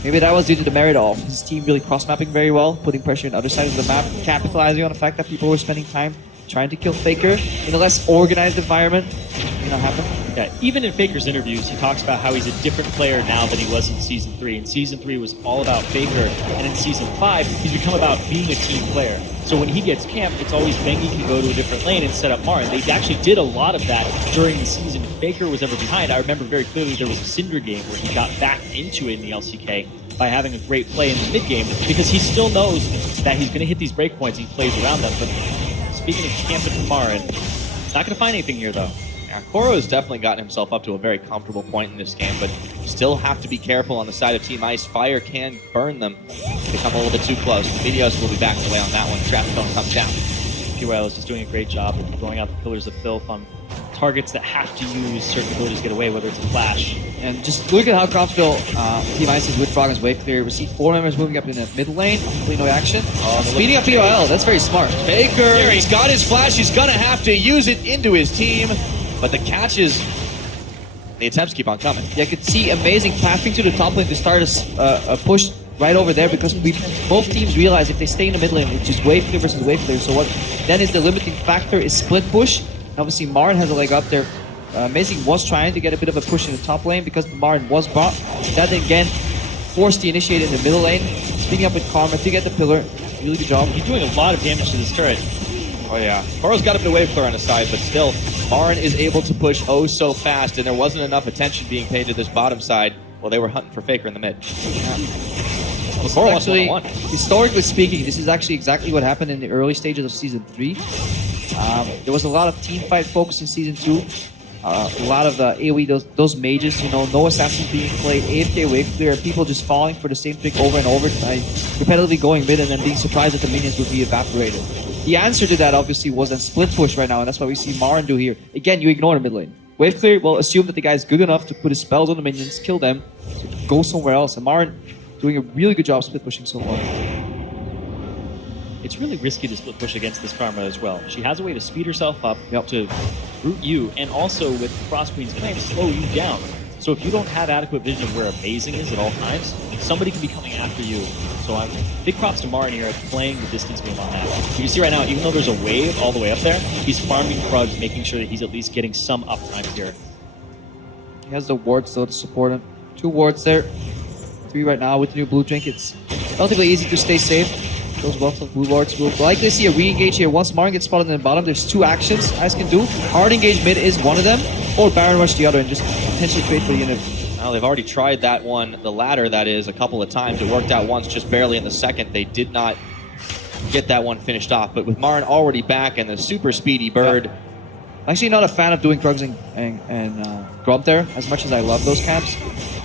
Maybe that was due to the merit of his team really cross-mapping very well, putting pressure on the other side of the map, capitalizing on the fact that people were spending time trying to kill Faker in a less organized environment. You know, happen. Yeah, even in Faker's interviews, he talks about how he's a different player now than he was in Season 3. And Season 3 was all about Faker, and in Season 5, he's become about being a team player. So when he gets camped, it's always Bengi can go to a different lane and set up Marin. They actually did a lot of that during the season. If Faker was ever behind, I remember very clearly there was a Cinder game where he got back into it in the LCK by having a great play in the mid game, because he still knows that he's going to hit these breakpoints and he plays around them. But speaking of camping for Marin, not going to find anything here though. yeah, Koro has definitely gotten himself up to a very comfortable point in this game, but still have to be careful on the side of Team Ice. Fire can burn them if they come a little bit too close. Meteos will be backing away on that one. Trap Stone comes down. PYL is just doing a great job of going out the Pillars of Filth on targets that have to use certain abilities to get away, whether it's a flash. And just look at how comfortable Team Ice is with Froggen's wave clear. We see 4 members moving up in the mid lane, completely no action. Speeding up POL, that's very smart. Faker, he's got his flash. He's going to have to use it into his team, but the catches, the attempts keep on coming. Yeah, I could see amazing pathing to the top lane to start a push right over there, because both teams realize if they stay in the mid lane, it's just wave clear versus wave clear. So what then is the limiting factor is split push. And obviously Marin has a leg up there. Amazing was trying to get a bit of a push in the top lane because the Marin was brought. That again forced the initiate in the middle lane. Speeding up with Karma to get the pillar. Really good job. He's doing a lot of damage to this turret. Oh yeah, Koro's got a bit of wave clear on his side, but still, Marin is able to push oh so fast, and there wasn't enough attention being paid to this bottom side while they were hunting for Faker in the mid. Koro wants Actually, one-on-one. historically speaking, this is actually exactly what happened in the early stages of Season 3. There was a lot of team fight focus in Season 2. A lot of AoE, those mages, you know, no assassins being played, AFK wave clear, people just falling for the same trick over and over, repetitively going mid and then being surprised that the minions would be evaporated. The answer to that obviously was a split push right now, and that's what we see Marin do here. Again, you ignore the mid lane. Wave clear, well, assume that the guy is good enough to put his spells on the minions, kill them, so go somewhere else. And Marin doing a really good job split pushing so far. It's really risky to split push against this Karma as well. She has a way to speed herself up Yep. to root you, and also with Frost Queen's going to slow you down. So if you don't have adequate vision of where Amazing is at all times, somebody can be coming after you. So I'm big props to Marin here playing the distance game on that. You can see right now, even though there's a wave all the way up there, he's farming Frogs, making sure that he's at least getting some uptime here. He has the wards though to support him. 2 wards there. 3 right now with the new blue drink. It's relatively easy to stay safe. Those buffs of blue wards will likely see a re-engage here. Once Marin gets spotted in the bottom, there's 2 actions Ice can do. Hard engage mid is one of them, or Baron rush the other and just potentially trade for the unit. Now they've already tried that one, the ladder that is, a couple of times. It worked out once, just barely in the second. They did not get that one finished off. But with Marin already back and the super speedy bird, Actually not a fan of doing Krugs and Grump there, as much as I love those camps.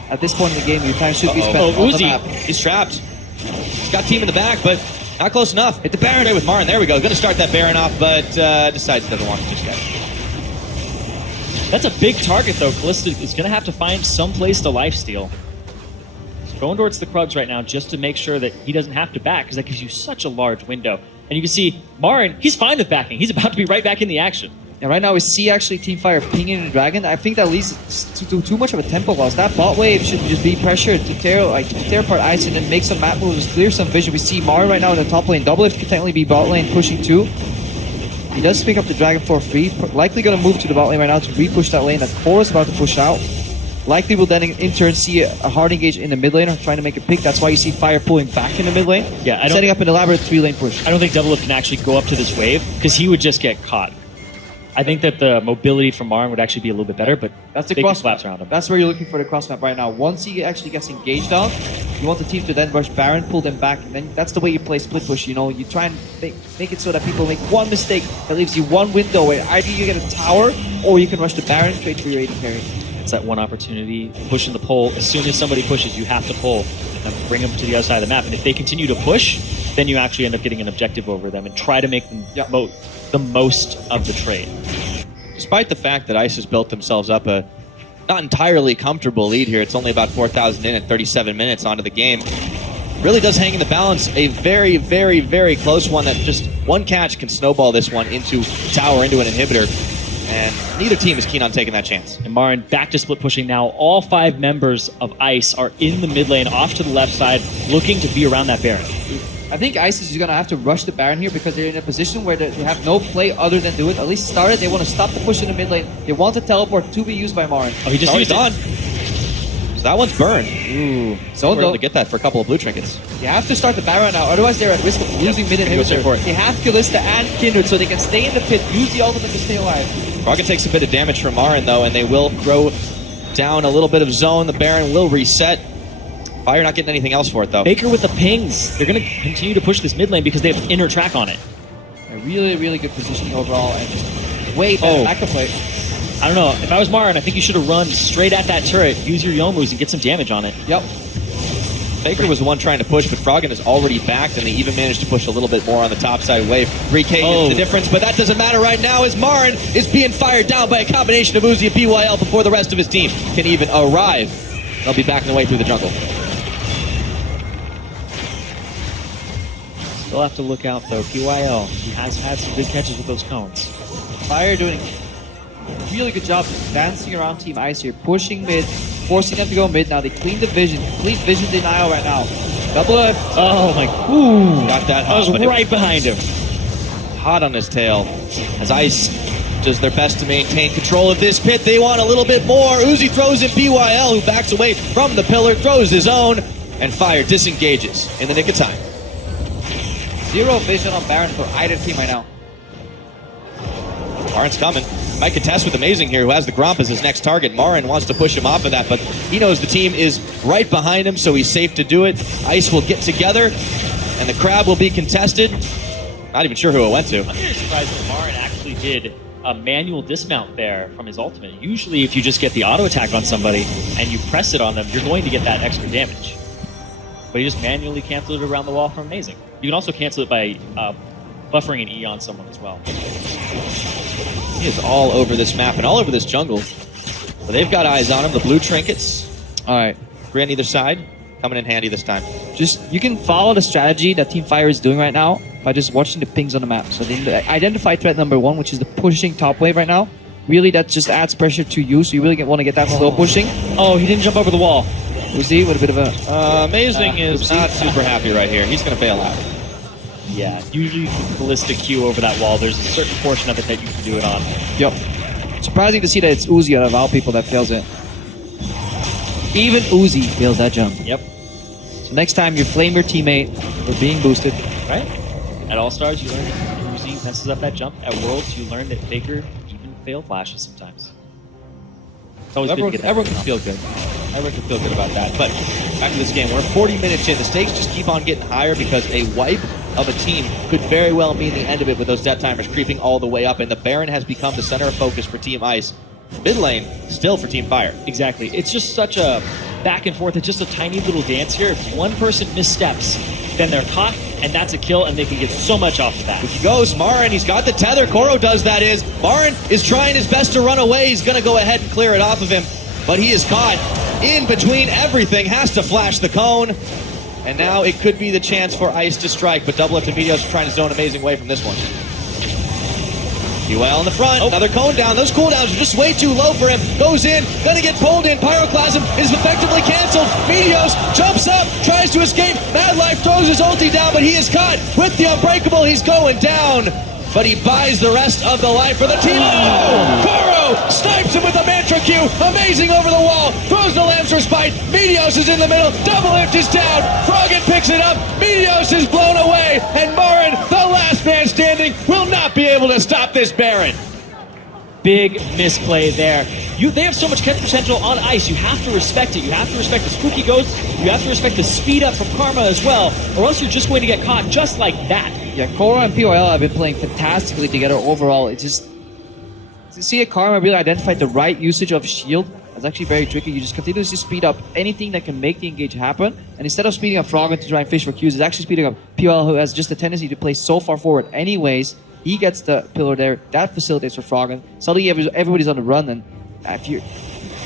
At this point in the game, your time should be spent on the Uzi. map. he's trapped. He's got team in the back, but not close enough. Hit the Baron there with Marin. There we go. Going to start that Baron off, but decides he doesn't want to just yet. That's a big target, though. Kalista is going to have to find some place to lifesteal. He's going towards the Krugs right now just to make sure that he doesn't have to back, because that gives you such a large window. And you can see Marin, he's fine with backing. He's about to be right back in the action. And right now we see actually Teamfire pinging the Dragon. I think that leads to too much of a tempo loss. That bot wave should just be pressured to tear apart Ice and then make some map moves, clear some vision. We see Marin right now in the top lane. Doublelift could technically be bot lane pushing too. He does pick up the Dragon for free. Likely going to move to the bot lane right now to re-push that lane that Core is about to push out. Likely will then in turn see a hard engage in the mid lane, trying to make a pick. That's why you see Fire pulling back in the mid lane. Yeah, setting up an elaborate 3-lane push. I don't think Doublelift can actually go up to this wave because he would just get caught. I think that the mobility from Marin would actually be a little bit better, but that's the they cross collapse map. around him. That's where you're looking for the cross map right now. Once he actually gets engaged on, you want the team to then rush Baron, pull them back, and then that's the way you play split push. You know, you try and make it so that people make one mistake that leaves you one window where either you get a tower or you can rush the Baron straight for your AD carry. It's that one opportunity, pushing the pole. As soon as somebody pushes, you have to pull and bring them to the other side of the map. And if they continue to push, then you actually end up getting an objective over them and try to make them the most of the trade. Despite the fact that Ice has built themselves up a not entirely comfortable lead here, it's only about 4,000 in at 37 minutes onto the game. Really does hang in the balance a very, very, very close one that just one catch can snowball this one into tower, into an inhibitor. And neither team is keen on taking that chance. And Marin back to split pushing now. All 5 members of Ice are in the mid lane, off to the left side, looking to be around that Baron. I think Ice is going to have to rush the Baron here because they're in a position where they have no play other than do it. At least start it. They want to stop the push in the mid lane. They want the teleport to be used by Marin. Oh, he just used on. So that one's burned. Ooh. So we're able to get that for a couple of blue trinkets. You have to start the Baron now, otherwise they're at risk of losing mid inhibitor. They have Kalista and Kindred so they can stay in the pit, use the ultimate to stay alive. Froggen takes a bit of damage from Marin though, and they will throw down a little bit of zone. The Baron will reset. Fire not getting anything else for it though. Baker with the pings. They're going to continue to push this mid lane because they have inner track on it. A really, really good positioning overall and just way back to play. I don't know. If I was Marin, I think you should have run straight at that turret, use your Youmu's, and get some damage on it. Yep. Baker was the one trying to push, but Froggen is already backed, and they even managed to push a little bit more on the top side wave. 3K is the difference, but that doesn't matter right now as Marin is being fired down by a combination of Uzi and BYL before the rest of his team can even arrive. They'll be backing away through the jungle. Still have to look out, though. PYL, he has had some good catches with those cones. Fire doing a really good job dancing around Team Ice here, pushing mid, forcing them to go mid. Now they clean the vision, complete vision denial right now. Doublelift. Oh my, ooh. Got that I was right behind him. Hot on his tail as Ice does their best to maintain control of this pit. They want a little bit more. Uzi throws in BYL, who backs away from the pillar, throws his own, and Fire disengages in the nick of time. Zero vision on Baron for either team right now. Marin's coming. Might contest with Amazing here, who has the Gromp as his next target. Marin wants to push him off of that, but he knows the team is right behind him, so he's safe to do it. Ice will get together, and the Crab will be contested. Not even sure who it went to. I'm very surprised that Marin actually did a manual dismount there from his ultimate. Usually if you just get the auto attack on somebody and you press it on them, you're going to get that extra damage. But he just manually canceled it around the wall from Amazing. You can also cancel it by buffering an E on someone as well. He is all over this map and all over this jungle. But they've got eyes on him. The blue trinkets. All right. Three on either side. Coming in handy this time. Just, you can follow the strategy that Team Fire is doing right now by just watching the pings on the map. So they identify threat number 1, which is the pushing top wave right now. Really, that just adds pressure to you, so you really want to get that slow pushing. Oh, he didn't jump over the wall. Uzi with a bit of a... Amazing is not super happy right here. He's going to bail out. Yeah, usually you can ballistic Q over that wall. There's a certain portion of it that you can do it on. Yep. Surprising to see that it's Uzi out of all people that fails it. Even Uzi fails that jump. Yep. So next time you flame your teammate for being boosted. Right? At All-Stars, you learn that Uzi messes up that jump. At Worlds, you learn that Faker even fail flashes sometimes. It's always good to get that. Everyone can feel good. Everyone can feel good about that. But back to this game, we're 40 minutes in. The stakes just keep on getting higher because a wipe of a team could very well mean the end of it with those death timers creeping all the way up. And the Baron has become the center of focus for Team Ice. Mid lane, still for Team Fire. Exactly. It's just such a back and forth. It's just a tiny little dance here. If one person missteps, then they're caught, and that's a kill, and they can get so much off of that. He goes, Marin, he's got the tether. Koro does, that is. Marin is trying his best to run away. He's going to go ahead and clear it off of him, but he is caught in between everything, has to flash the cone. And now it could be the chance for Ice to strike, but Doublelift and Meteos are trying to zone amazing way from this one. UL in the front, another cone down. Those cooldowns are just way too low for him. Goes in, gonna get pulled in. Pyroclasm is effectively canceled. Meteos jumps up, tries to escape. MadLife throws his ulti down, but he is caught with the Unbreakable. He's going down, but he buys the rest of the life for the team. Oh! Koro snipes him with a Mantra Q. Amazing over the wall. Throws the Lambs for spite. Meteos is in the middle. Doublelift is down. Froggen picks it up. Meteos is blown away. And Marin, the last man standing, will not be able to stop this Baron. Big misplay there. They have so much catch potential on Ice. You have to respect it. You have to respect the spooky ghosts. You have to respect the speed up from Karma as well, or else you're just going to get caught just like that. Yeah, Koro and POL have been playing fantastically together overall. It's just to see a Karma really identify the right usage of shield. It's actually very tricky. You just continuously speed up anything that can make the engage happen, and instead of speeding up Froggen to try and fish for Qs, it's actually speeding up POL, who has just a tendency to play so far forward anyways. He gets the pillar there. That facilitates for Froggen. Suddenly everybody's on the run, and if you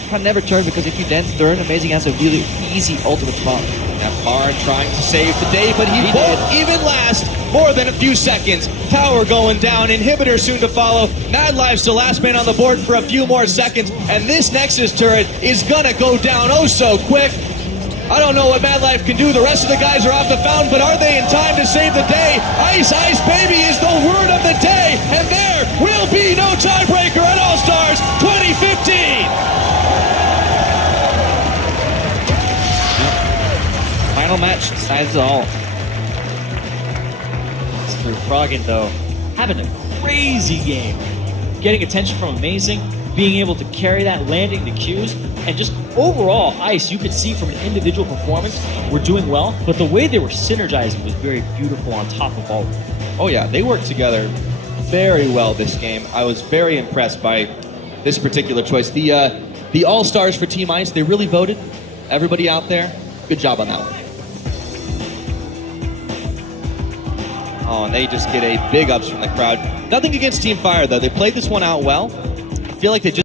can never turn, because if you then turn, Amazing has a really easy ultimate spot. Now Marin trying to save the day, but he won't even last more than a few seconds. Tower going down, inhibitor soon to follow. MadLife's the last man on the board for a few more seconds, and this Nexus turret is gonna go down oh so quick. I don't know what MadLife can do. The rest of the guys are off the fountain, but are they in time to save the day? Ice, Ice, baby is the word of the day, and there will be no tiebreaker at All-Stars 2015. Final match decides it all. It's through Froggen, though, having a crazy game. Getting attention from Amazing, being able to carry that, landing the Qs, and just overall, Ice, you could see from an individual performance, we're doing well, but the way they were synergizing was very beautiful on top of all. Oh yeah, they worked together very well this game. I was very impressed by this particular choice. The All-Stars for Team Ice, they really voted. Everybody out there, good job on that one. Oh, and they just get a big ups from the crowd. Nothing against Team Fire, though. They played this one out well. I feel like they just